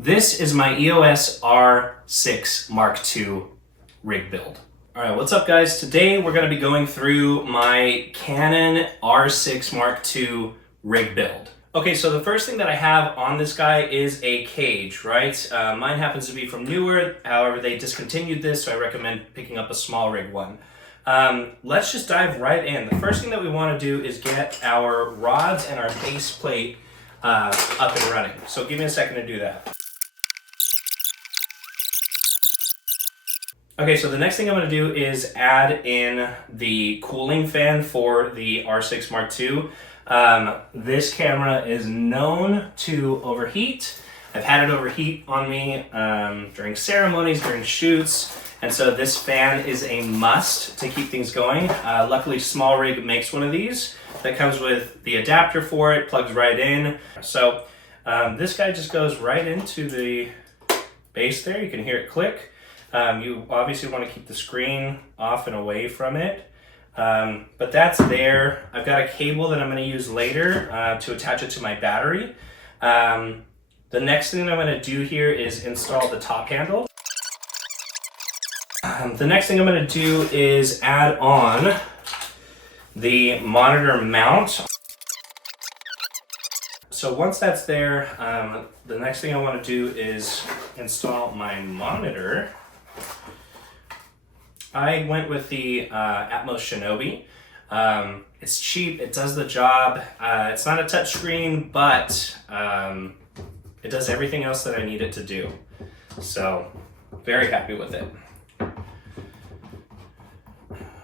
This is my EOS R6 Mark II rig build. All right, what's up guys? Today we're gonna be going through my Canon R6 Mark II rig build. Okay, so the first thing that I have on this guy is a cage, right? Mine happens to be from Newer, however they discontinued this, so I recommend picking up a small rig one. Let's just dive right in. The first thing that we wanna do is get our rods and our base plate up and running. So give me a second to do that. Okay, so the next thing I'm going to do is add in the cooling fan for the R6 Mark II. This camera is known to overheat. I've had it overheat on me during ceremonies, during shoots, and so this fan is a must to keep things going. Luckily, Small Rig makes one of these that comes with the adapter for it, plugs right in. So this guy just goes right into the base there. You can hear it click. You obviously want to keep the screen off and away from it, but that's there. I've got a cable that I'm going to use later to attach it to my battery. The next thing that I'm going to do here is install the top handle. The next thing I'm going to do is add on the monitor mount. So once that's there, the next thing I want to do is install my monitor. I went with the Atmos Shinobi. It's cheap, it does the job. It's not a touch screen, but it does everything else that I need it to do. So, very happy with it.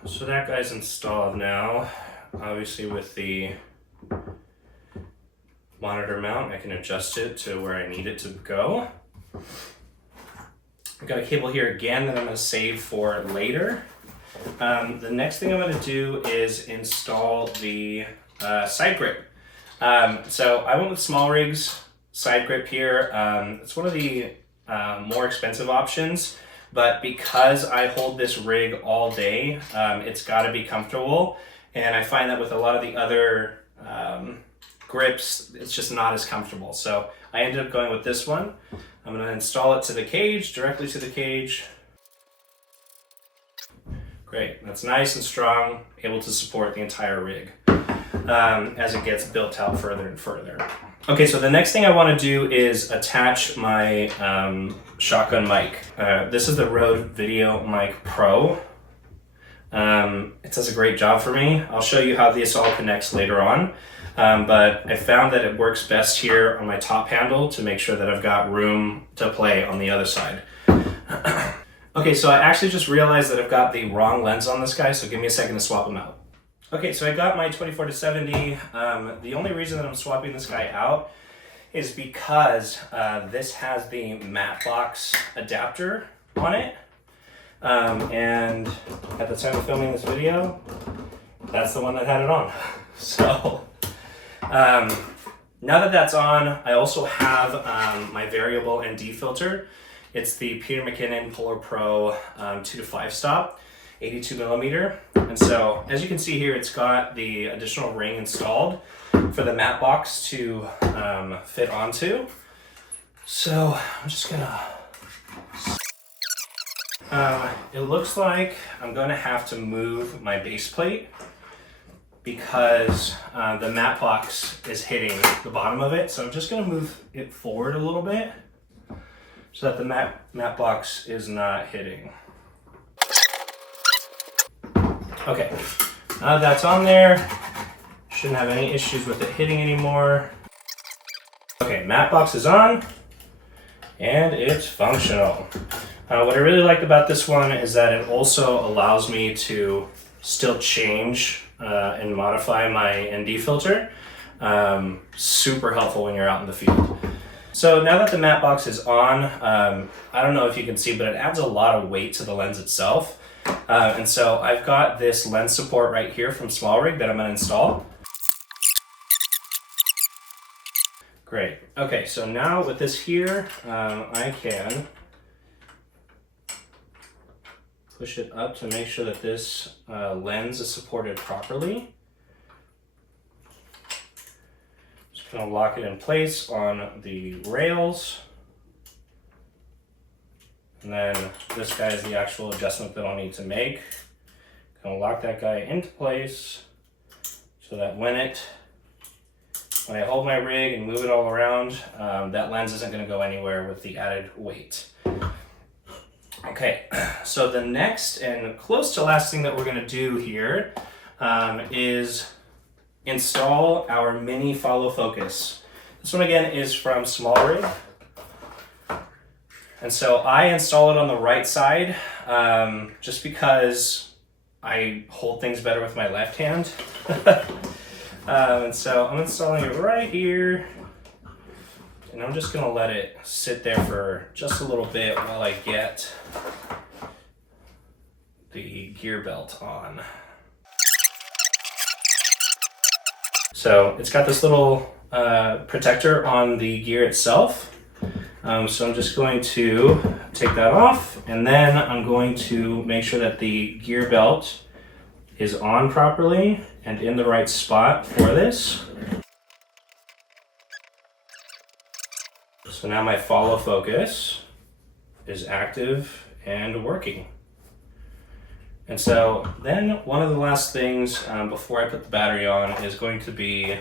So that guy's installed now. Obviously with the monitor mount, I can adjust it to where I need it to go. I've got a cable here again that I'm going to save for later. The next thing I'm going to do is install the side grip. So I went with Small Rig's side grip here. It's one of the more expensive options, but because I hold this rig all day, it's got to be comfortable. And I find that with a lot of the other grips, it's just not as comfortable. So I ended up going with this one. I'm going to install it to the cage, directly to the cage. Great, that's nice and strong, able to support the entire rig as it gets built out further and further. Okay, so the next thing I want to do is attach my shotgun mic. This is the Rode Video Mic Pro. It does a great job for me. I'll show you how this all connects later on. But I found that it works best here on my top handle to make sure that I've got room to play on the other side. Okay, so I actually just realized that I've got the wrong lens on this guy, so give me a second to swap them out. Okay, so I got my 24-70. The only reason that I'm swapping this guy out is because this has the matte box adapter on it. And at the time of filming this video, that's the one that had it on. So now that that's on, I also have my variable ND filter. It's the Peter McKinnon Polar Pro 2 to 5 stop, 82 millimeter. And so as you can see here, it's got the additional ring installed for the matte box to fit onto. So I'm just gonna, it looks like I'm gonna have to move my base plate because the matte box is hitting the bottom of it. So I'm just gonna move it forward a little bit so that the matte box is not hitting. Okay, now that's on there. Shouldn't have any issues with it hitting anymore. Okay, matte box is on and it's functional. What I really liked about this one is that it also allows me to still change and modify my ND filter. Super helpful when you're out in the field. So now that the matte box is on, I don't know if you can see, but it adds a lot of weight to the lens itself. And so I've got this lens support right here from Small Rig that I'm going to install. Great. Okay, so now with this here, I can push it up to make sure that this lens is supported properly. Just going to lock it in place on the rails. And then this guy is the actual adjustment that I'll need to make. Gonna lock that guy into place so that when I hold my rig and move it all around, that lens isn't gonna go anywhere with the added weight. Okay, so the next and close to last thing that we're gonna do here is install our mini follow focus. This one again is from SmallRig. And so I install it on the right side just because I hold things better with my left hand. And so I'm installing it right here. And I'm just gonna let it sit there for just a little bit while I get the gear belt on. So it's got this little protector on the gear itself. So I'm just going to take that off, and then I'm going to make sure that the gear belt is on properly and in the right spot for this. So now my follow focus is active and working. And so then one of the last things before I put the battery on is going to be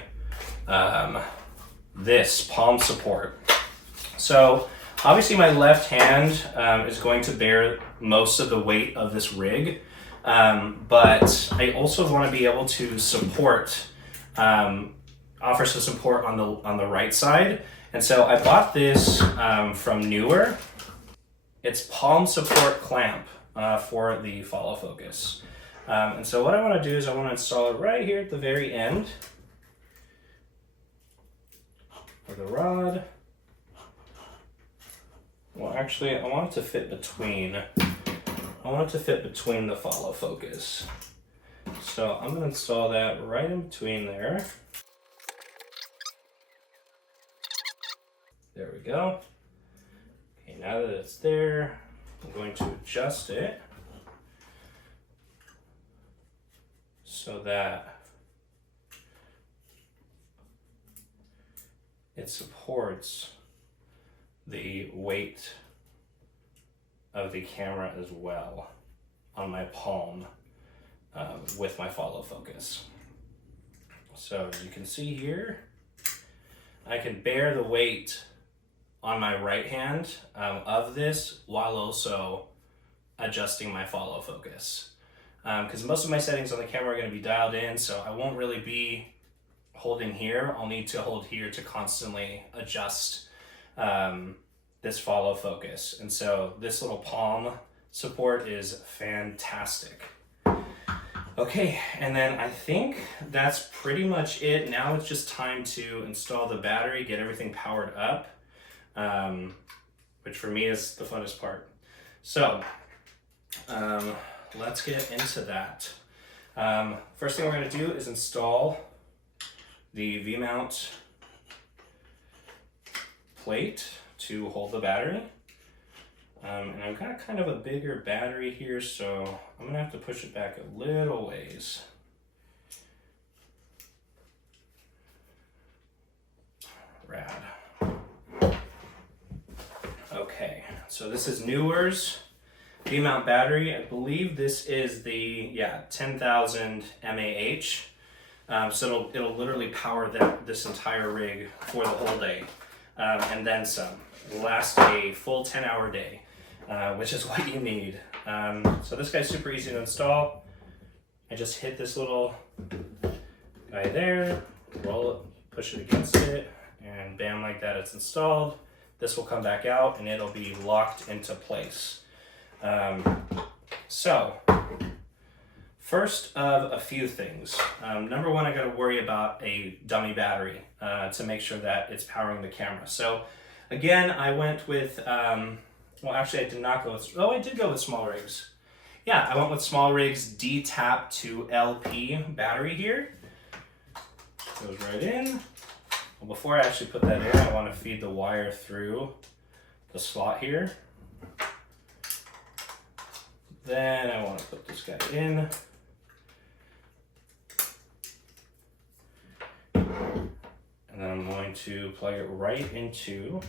this palm support. So obviously my left hand is going to bear most of the weight of this rig, but I also want to be able to support, offer some support on the right side. And so I bought this from Newer. It's palm support clamp for the follow focus. And so what I want to do is I want to install it right here at the very end of the rod. Well, actually, I want it to fit between. I want it to fit between the follow focus. So I'm going to install that right in between there. There we go. Okay, now that it's there, I'm going to adjust it so that it supports the weight of the camera as well on my palm with my follow focus. So as you can see here, I can bear the weight on my right hand of this while also adjusting my follow focus. Because most of my settings on the camera are going to be dialed in, so I won't really be holding here. I'll need to hold here to constantly adjust this follow focus. And so this little palm support is fantastic. Okay, and then I think that's pretty much it. Now it's just time to install the battery, get everything powered up, which for me is the funnest part. So let's get into that. First thing we're going to do is install the V-mount plate to hold the battery. And I've got kind of a bigger battery here, so I'm gonna have to push it back a little ways. Rad. Okay, so this is Newer's V-mount battery. I believe this is the 10,000 mAh. So it'll literally power this entire rig for the whole day, and then some. It'll last a full 10-hour day. Which is what you need. So this guy's super easy to install. I just hit this little guy there, roll it, push it against it, and bam, like that, it's installed. This will come back out and it'll be locked into place. So first of a few things. Number one, I got to worry about a dummy battery to make sure that it's powering the camera. So again, I went with well, actually, I did not go with... Oh, I did go with SmallRig's. Yeah, I went with SmallRig's D-Tap to LP battery here. Goes right in. Well, before I actually put that in, I want to feed the wire through the slot here. Then I want to put this guy in. And then I'm going to plug it right into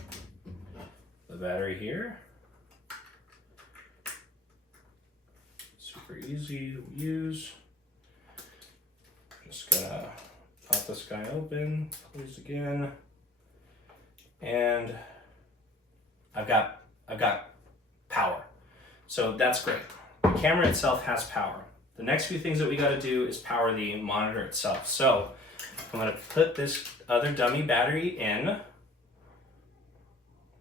the battery here. super easy to use. Just gonna pop this guy open, close again, and I've got power. So that's great. The camera itself has power. The next few things that we got to do is power the monitor itself. So I'm going to put this other dummy battery in.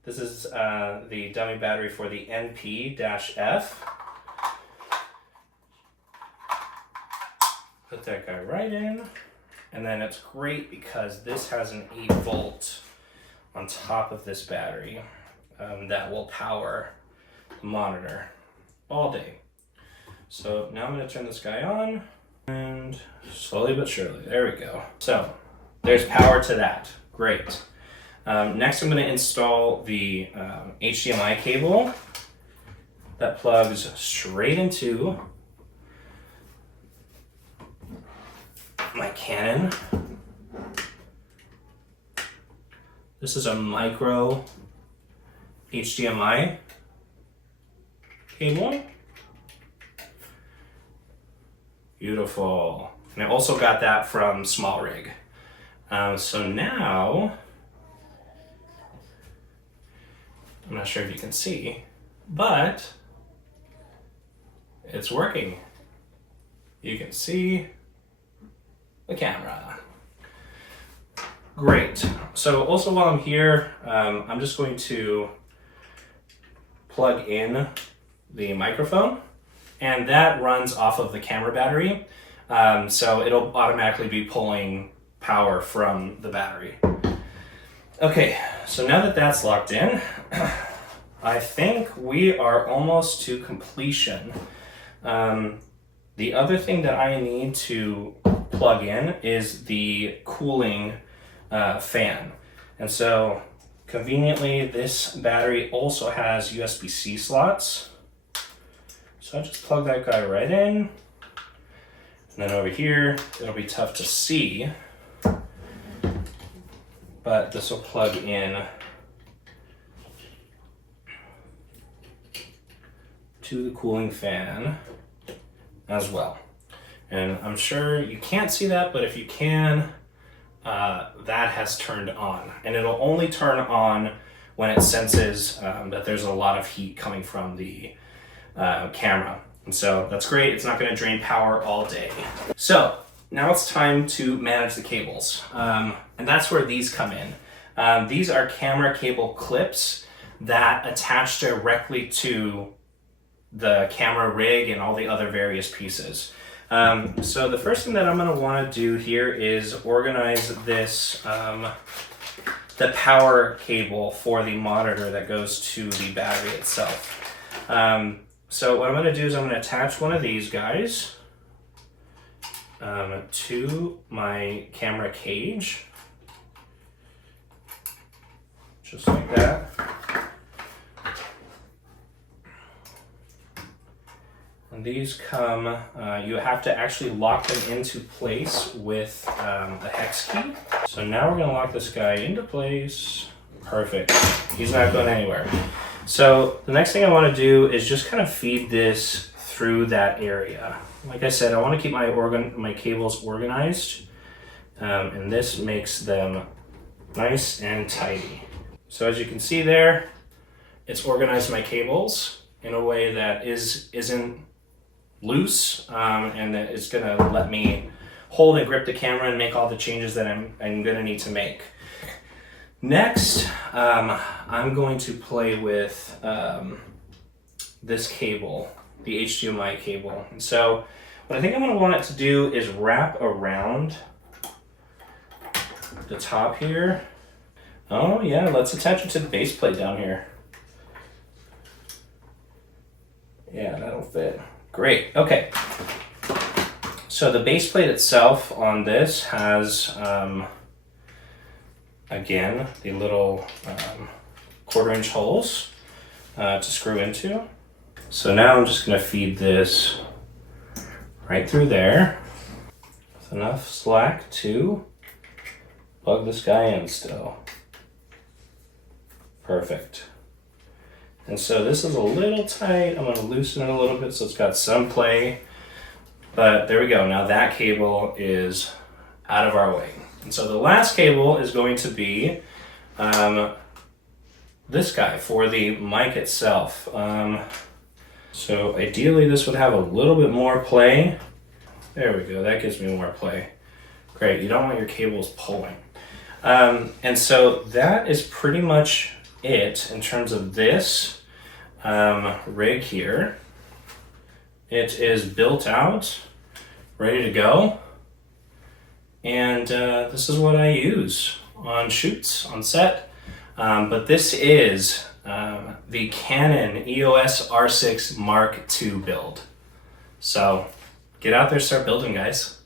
This is the dummy battery for the NP-F. Put that guy right in. And then it's great because this has an 8-volt on top of this battery that will power the monitor all day. So now I'm going to turn this guy on, and slowly but surely, there we go. So there's power to that. Great. Next I'm going to install the HDMI cable that plugs straight into my Canon. This is a micro HDMI cable. Beautiful. And I also got that from Small Rig. So now, I'm not sure if you can see, but it's working. You can see the camera. Great. So also while I'm here, I'm just going to plug in the microphone, and that runs off of the camera battery. So it'll automatically be pulling power from the battery. Okay, so now that that's locked in, I think we are almost to completion. The other thing that I need to plug in is the cooling fan. And so conveniently, this battery also has USB-C slots. So I just plug that guy right in. And then over here, it'll be tough to see, but this will plug in to the cooling fan as well. And I'm sure you can't see that, but if you can, that has turned on. And it'll only turn on when it senses that there's a lot of heat coming from the camera. And so that's great. It's not going to drain power all day. So now it's time to manage the cables. And that's where these come in. These are camera cable clips that attach directly to the camera rig and all the other various pieces. So the first thing that I'm going to want to do here is organize this, the power cable for the monitor that goes to the battery itself. So what I'm going to do is I'm going to attach one of these guys to my camera cage, just like that. And these come, you have to actually lock them into place with the hex key. So now we're going to lock this guy into place. Perfect. He's not going anywhere. So the next thing I want to do is just kind of feed this through that area. Like I said, I want to keep my cables organized, and this makes them nice and tidy. So as you can see there, it's organized my cables in a way that isn't loose, and that it's going to let me hold and grip the camera and make all the changes that I'm going to need to make. Next, I'm going to play with this cable, the HDMI cable. And so what I think I'm going to want it to do is wrap around the top here. Oh yeah, let's attach it to the base plate down here. Yeah, that'll fit. Great, okay. So the base plate itself on this has again, the little 1/4-inch holes to screw into. So now I'm just going to feed this right through there with enough slack to plug this guy in still. Perfect. And so this is a little tight. I'm gonna loosen it a little bit so it's got some play. But there we go. Now that cable is out of our way. And so the last cable is going to be this guy for the mic itself. So ideally this would have a little bit more play. There we go, that gives me more play. Great, you don't want your cables pulling. And so that is pretty much it in terms of this rig here. It is built out, ready to go. And this is what I use on shoots, on set. But this is the Canon EOS R6 Mark II build. So get out there, start building, guys.